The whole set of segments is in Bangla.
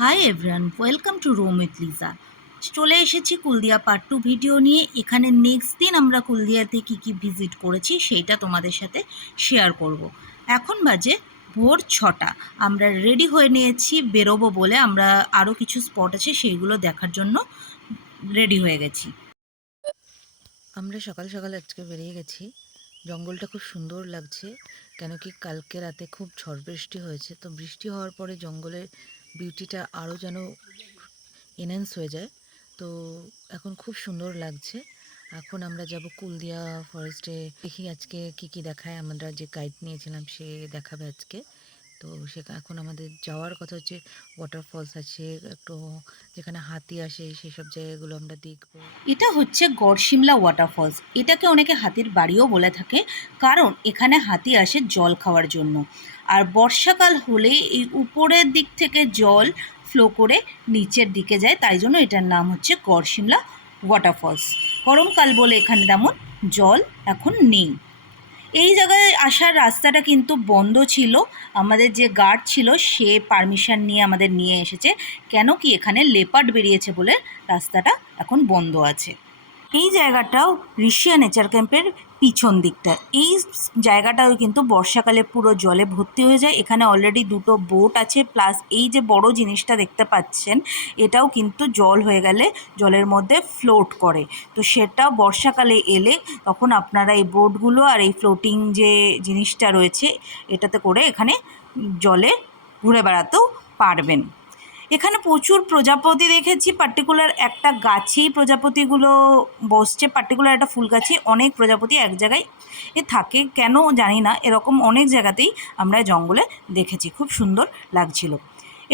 Hi everyone, welcome to room with Liza. চলে এসেছি কুলদিয়া পার্ট 2 ভিডিও নিয়ে। এখানে নেক্সট দিন আমরা কুলদিয়াতে কি ভিজিট করেছি সেইটা তোমাদের সাথে শেয়ার করব। এখন বাজে ভোর 6টা। আমরা রেডি হয়ে নিয়েছি বেরোবো বলে। আমরা আরও কিছু স্পট আছে সেইগুলো দেখার জন্য রেডি হয়ে গেছি। আমরা সকাল সকাল আজকে বেরিয়ে গেছি। জঙ্গলটা খুব সুন্দর লাগছে, কেন কি কালকে রাতে খুব ঝড় বৃষ্টি হয়েছে। তো বৃষ্টি হওয়ার পরে জঙ্গলের বিউটিটা আরও যেন এনহ্যান্স হয়ে যায়। তো এখন খুব সুন্দর লাগছে। এখন আমরা যাব কুলদিয়া ফরেস্টে। দেখি আজকে কি দেখায়। আমরা যে গাইড নিয়েছিলাম সে দেখাবে আজকে। তো এখন আমাদের যাওয়ার কথা হচ্ছে ওয়াটারফলস আছে একটু, যেখানে হাতি আসে সেসব জায়গাগুলো আমরা দেখবো। এটা হচ্ছে গড়শিমলা ওয়াটারফলস। এটাকে অনেকে হাতির বাড়িও বলে থাকে, কারণ এখানে হাতি আসে জল খাওয়ার জন্য। আর বর্ষাকাল হলে এই উপরের দিক থেকে জল ফ্লো করে নিচের দিকে যায়, তাই জন্য এটার নাম হচ্ছে গড়শিমলা ওয়াটারফলস। গরমকাল বলে এখানে তেমন জল এখন নেই। এই জায়গায় আসার রাস্তাটা কিন্তু বন্ধ ছিল। আমাদের যে গার্ড ছিল সে পারমিশন নিয়ে আমাদের নিয়ে এসেছে, কেন কি এখানে লেপার্ড বেরিয়েছে বলে রাস্তাটা এখন বন্ধ আছে। এই জায়গাটাও ঋষিয়া নেচার ক্যাম্পের পিছন দিকটা। এই জায়গাটাও কিন্তু বর্ষাকালে পুরো জলে ভর্তি হয়ে যায়। এখানে অলরেডি দুটো বোট আছে, প্লাস এই যে বড় জিনিসটা দেখতে পাচ্ছেন এটাও কিন্তু জল হয়ে গেলে জলের মধ্যে ফ্লোট করে। তো সেটাও বর্ষাকালে এলে তখন আপনারা এই বোটগুলো আর এই ফ্লোটিং যে জিনিসটা রয়েছে এটাতে করে এখানে জলে ঘুরে বেড়াতেও পারবেন। এখানে প্রচুর প্রজাপতি দেখেছি। পার্টিকুলার একটা গাছেই প্রজাপতিগুলো বসছে, পার্টিকুলার একটা ফুল গাছে অনেক প্রজাপতি এক জায়গায় থাকে, কেন জানি না, এরকম অনেক জায়গাতেই আমরা জঙ্গলে দেখেছি। খুব সুন্দর লাগছিল।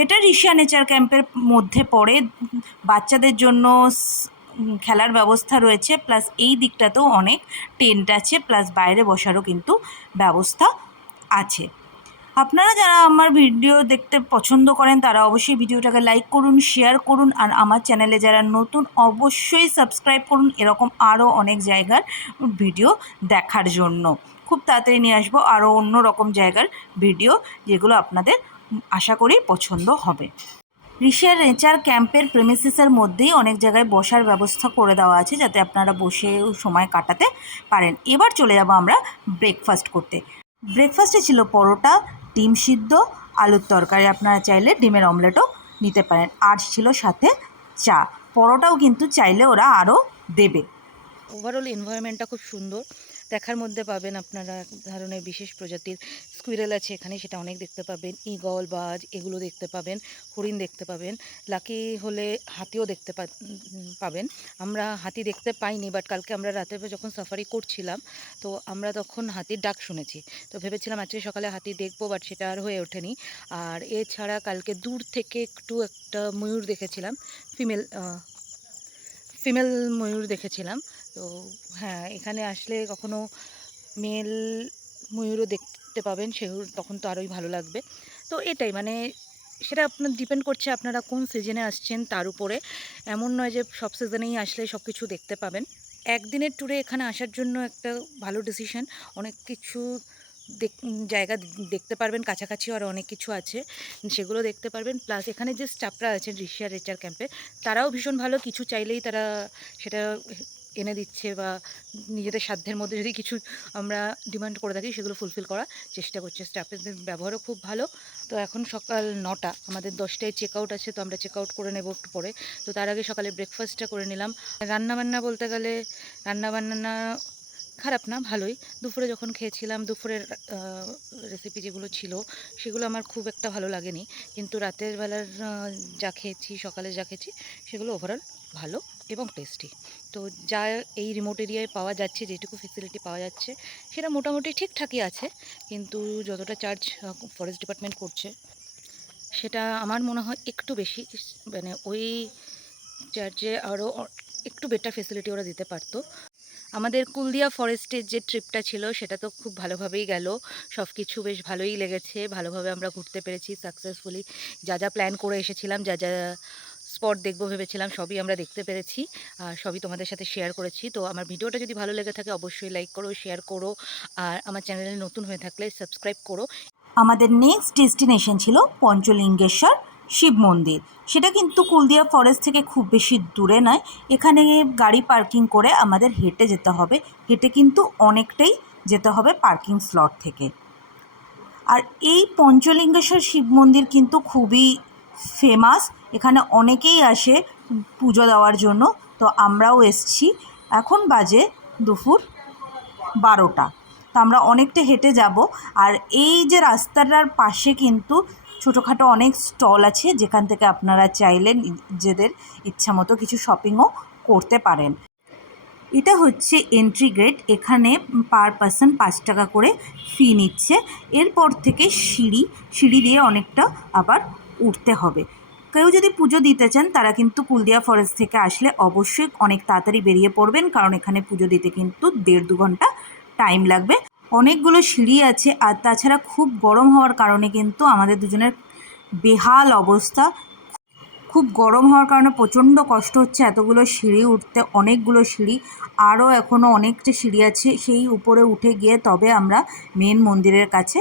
এটা ঋষিয়া নেচার ক্যাম্পের মধ্যে পড়ে। বাচ্চাদের জন্য খেলার ব্যবস্থা রয়েছে, প্লাস এই দিকটাতেও অনেক টেন্ট আছে, প্লাস বাইরে বসারও কিন্তু ব্যবস্থা আছে। আপনারা যারা আমার ভিডিও দেখতে পছন্দ করেন তারা অবশ্যই ভিডিওটাকে লাইক করুন, শেয়ার করুন, আর আমার চ্যানেলে যারা নতুন অবশ্যই সাবস্ক্রাইব করুন এরকম আরও অনেক জায়গার ভিডিও দেখার জন্য। খুব তাড়াতাড়ি নিয়ে আসবো আরও অন্য রকম জায়গার ভিডিও, যেগুলো আপনাদের আশা করি পছন্দ হবে। ঋষিয়া নেচার ক্যাম্পের প্রেমিসিসের মধ্যেই অনেক জায়গায় বসার ব্যবস্থা করে দেওয়া আছে, যাতে আপনারা বসেও সময় কাটাতে পারেন। এবার চলে যাব আমরা ব্রেকফাস্ট করতে। ব্রেকফাস্টে ছিল পরোটা, ডিম সিদ্ধ, আলুর তরকারি, আপনারা চাইলে ডিমের অমলেটও নিতে পারেন, আর ছিল সাথে চা। পরোটাও কিন্তু চাইলে ওরা আরও দেবে। ওভারঅল এনভায়রনমেন্টটা খুব সুন্দর। দেখার মধ্যে পাবেন আপনারা এক ধরনের বিশেষ প্রজাতির স্কুইরেল আছে এখানে, সেটা অনেক দেখতে পাবেন। ঈগল, বাজ এগুলো দেখতে পাবেন, হরিণ দেখতে পাবেন। লাকি হলে হাতিও দেখতে পাবেন। আমরা হাতি দেখতে পাইনি, বাট কালকে আমরা রাতে যখন সাফারি করছিলাম তো আমরা তখন হাতির ডাক শুনেছি। তো ভেবেছিলাম আজকে সকালে হাতি দেখবো, বাট সেটা আর হয়ে ওঠেনি। আর এছাড়া কালকে দূর থেকে একটু একটা ময়ূর দেখেছিলাম, ফিমেল ফিমেল ময়ূর দেখেছিলাম। তো হ্যাঁ, এখানে আসলে কখনো মেল ময়ূরও দেখতে পাবেন, সেগুলো তখন তো আরোই ভালো লাগবে। তো এটাই মানে, সেটা আপনার ডিপেন্ড করছে আপনারা কোন সিজনে আসছেন তার উপরে। এমন নয় যে সব সিজনেই আসলে সব কিছু দেখতে পাবেন। একদিনের ট্যুরে এখানে আসার জন্য একটা ভালো ডিসিশন। অনেক কিছু জায়গা দেখতে পারবেন, কাছাকাছিও আরও অনেক কিছু আছে সেগুলো দেখতে পারবেন। প্লাস এখানে যে স্টাফরা আছেন ঋষিয়া নেচার ক্যাম্পে, তারাও ভীষণ ভালো। কিছু চাইলেই তারা সেটা এনে দিচ্ছে, বা নিজেদের সাধ্যের মধ্যে যদি কিছু আমরা ডিমান্ড করে থাকি সেগুলো ফুলফিল করার চেষ্টা করছে। স্টাফেদের ব্যবহারও খুব ভালো। তো এখন সকাল 9টা, আমাদের 10টায় চেক আউট আছে, তো আমরা চেক আউট করে নেব একটু পরে। তো তার আগে সকালে ব্রেকফাস্টটা করে নিলাম। রান্নাবান্না বলতে গেলে রান্নাবান্না খারাপ না, ভালোই। দুপুরে যখন খেয়েছিলাম, দুপুরের রেসিপি যেগুলো ছিল সেগুলো আমার খুব একটা ভালো লাগেনি, কিন্তু রাতের বেলার যা খেয়েছি, সকালে যা খেয়েছি, সেগুলো ওভারঅল ভালো এবং টেস্টি। তো যা এই রিমোট এরিয়ায় পাওয়া যাচ্ছে, যেটুকু ফেসিলিটি পাওয়া যাচ্ছে সেটা মোটামুটি ঠিকঠাকই আছে, কিন্তু যতটা চার্জ ফরেস্ট ডিপার্টমেন্ট করছে সেটা আমার মনে হয় একটু বেশি। মানে ওই চার্জে আরও একটু বেটার ফেসিলিটি ওরা দিতে পারতো। আমাদের কুলদিয়া ফরেস্টের যে ট্রিপটা ছিল সেটা তো খুব ভালোভাবেই গেল। সব কিছু বেশ ভালোই লেগেছে, ভালোভাবে আমরা ঘুরতে পেরেছি সাকসেসফুলি। যা যা প্ল্যান করে এসেছিলাম, যা যা স্পট দেখবো ভেবেছিলাম, সবই আমরা দেখতে পেরেছি, আর সবই তোমাদের সাথে শেয়ার করেছি। তো আমার ভিডিওটা যদি ভালো লেগে থাকে অবশ্যই লাইক করো, শেয়ার করো, আর আমার চ্যানেলে নতুন হয়ে থাকলে সাবস্ক্রাইব করো। আমাদের নেক্সট ডেস্টিনেশন ছিল পঞ্চলিঙ্গেশ্বর শিব মন্দির। সেটা কিন্তু কুলদিয়া ফরেস্ট থেকে খুব বেশি দূরে নয়, এখানে গাড়ি পার্কিং করে আমাদের হেঁটে যেতে হবে, হেঁটে কিন্তু অনেকটাই যেতে হবে পার্কিং স্লট থেকে। আর এই পঞ্চলিঙ্গেশ্বর শিব মন্দির কিন্তু খুবই ফেমাস, এখানে অনেকেই আসে পুজো দেওয়ার জন্য, তো আমরাও এসছি। এখন বাজে দুপুর 12টা, তো আমরা অনেকটা হেঁটে যাব। আর এই যে রাস্তাটার পাশে কিন্তু ছোটোখাটো অনেক স্টল আছে, যেখান থেকে আপনারা চাইলে নিজেদের ইচ্ছা মতো কিছু শপিংও করতে পারেন। এটা হচ্ছে এন্ট্রি গেট, এখানে পার পারসন 5 টাকা করে ফি নিচ্ছে। এরপর থেকে সিঁড়ি দিয়ে অনেকটা আবার উঠতে হবে। কেউ যদি পুজো দিতে চান তারা কিন্তু কুলদিয়া ফরেস্ট থেকে আসলে অবশ্যই অনেক তাড়াতাড়ি বেরিয়ে পড়বেন, কারণ এখানে পুজো দিতে কিন্তু 1.5-2 ঘন্টা টাইম লাগবে। অনেকগুলো সিঁড়ি আছে, আর তাছাড়া খুব গরম হওয়ার কারণে কিন্তু আমাদের দুজনের বেহাল অবস্থা। খুব গরম হওয়ার কারণে প্রচণ্ড কষ্ট হচ্ছে এতগুলো সিঁড়ি উঠতে, অনেকগুলো সিঁড়ি, আরও এখনও অনেকটা সিঁড়ি আছে, সেই উপরে উঠে গিয়ে তবে আমরা মেন মন্দিরের কাছে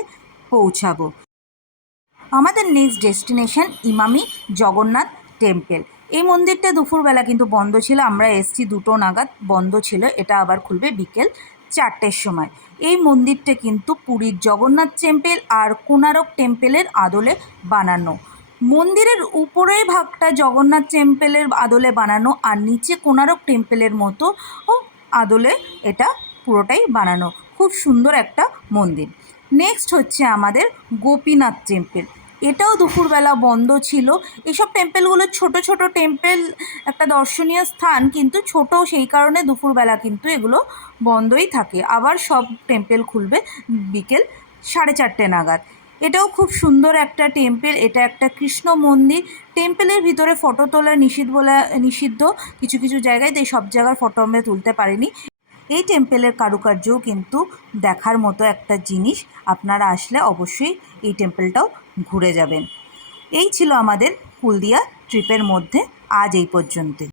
পৌঁছাবো। আমাদের next destination Emami Jagannath temple. এই মন্দিরটা দুপুরবেলা কিন্তু বন্ধ ছিল, আমরা এসছি 2টো নাগাদ, বন্ধ ছিল, এটা আবার খুলবে বিকেল 4টের সময়। এই মন্দিরটা কিন্তু পুরীর জগন্নাথ টেম্পল আর কোণারক টেম্পলের আদলে বানানো। মন্দিরের উপরের ভাগটা জগন্নাথ টেম্পলের আদলে বানানো, আর নিচে কোণারক টেম্পলের মতো আদলে এটা পুরোটাই বানানো। খুব সুন্দর একটা মন্দির। নেক্সট হচ্ছে আমাদের গোপীনাথ টেম্পল, এটাও দুপুরবেলা বন্ধ ছিল। এইসব টেম্পলগুলো ছোট ছোট টেম্পল, একটা দর্শনীয় স্থান, কিন্তু ছোট, সেই কারণে দুপুরবেলা কিন্তু এগুলো বন্ধই থাকে। আবার সব টেম্পল খুলবে বিকেল 4:30 নাগাদ। এটাও খুব সুন্দর একটা টেম্পল, এটা একটা কৃষ্ণ মন্দির। টেম্পলের ভিতরে ফটো তোলা নিষিদ্ধ কিছু কিছু জায়গায়, তাই সব জায়গার ফটো আমরা তুলতে পারিনি। এই টেম্পলের কারুকার্যও কিন্তু দেখার মতো একটা জিনিস, আপনারা আসলে অবশ্যই এই টেম্পলটাও ঘুরে যাবেন। এই ছিল আমাদের কুলদিয়া ট্রিপের মধ্যে আজ এই পর্যন্তই।